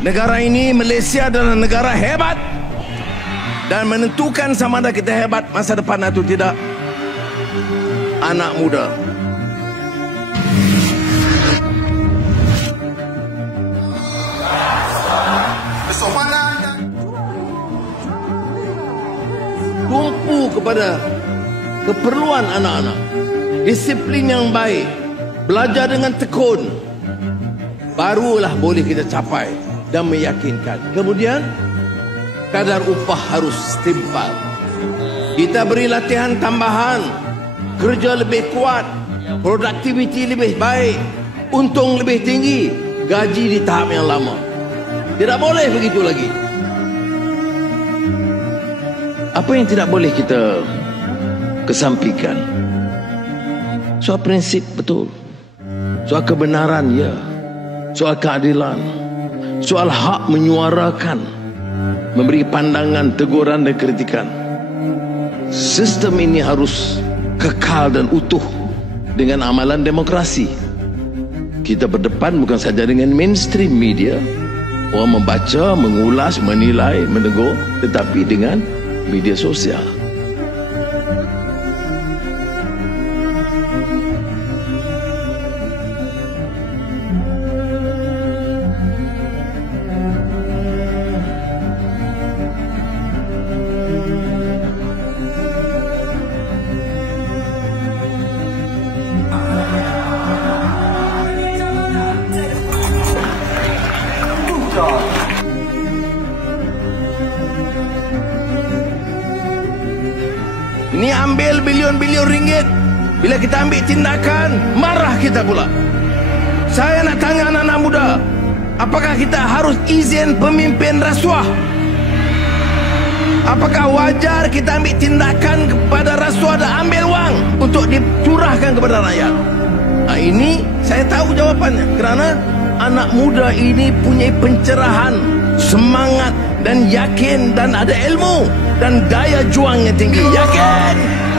Negara ini, Malaysia adalah negara hebat dan menentukan sama ada kita hebat masa depan atau tidak, anak muda. Tumpu kepada keperluan anak-anak, disiplin yang baik, belajar dengan tekun, barulah boleh kita capai dan meyakinkan. Kemudian kadar upah harus setimpal. Kita beri latihan tambahan, kerja lebih kuat, produktiviti lebih baik, untung lebih tinggi, gaji di tahap yang lama. Tidak boleh begitu lagi. Apa yang tidak boleh kita kesampingkan? Soal prinsip betul, soal kebenaran ya, soal keadilan, soal hak menyuarakan, memberi pandangan, teguran dan kritikan. Sistem ini harus kekal dan utuh dengan amalan demokrasi. Kita berdepan bukan saja dengan mainstream media, orang membaca, mengulas, menilai, menegur, tetapi dengan media sosial. Ini ambil bilion-bilion ringgit. Bila kita ambil tindakan, marah kita pula. Saya nak tanya anak-anak muda, apakah kita harus izin pemimpin rasuah? Apakah wajar kita ambil tindakan kepada rasuah dan ambil wang untuk dicurahkan kepada rakyat? Ini saya tahu jawapannya. Kerana anak muda ini punya pencerahan, semangat dan yakin dan ada ilmu dan daya juang yang tinggi. Yakin!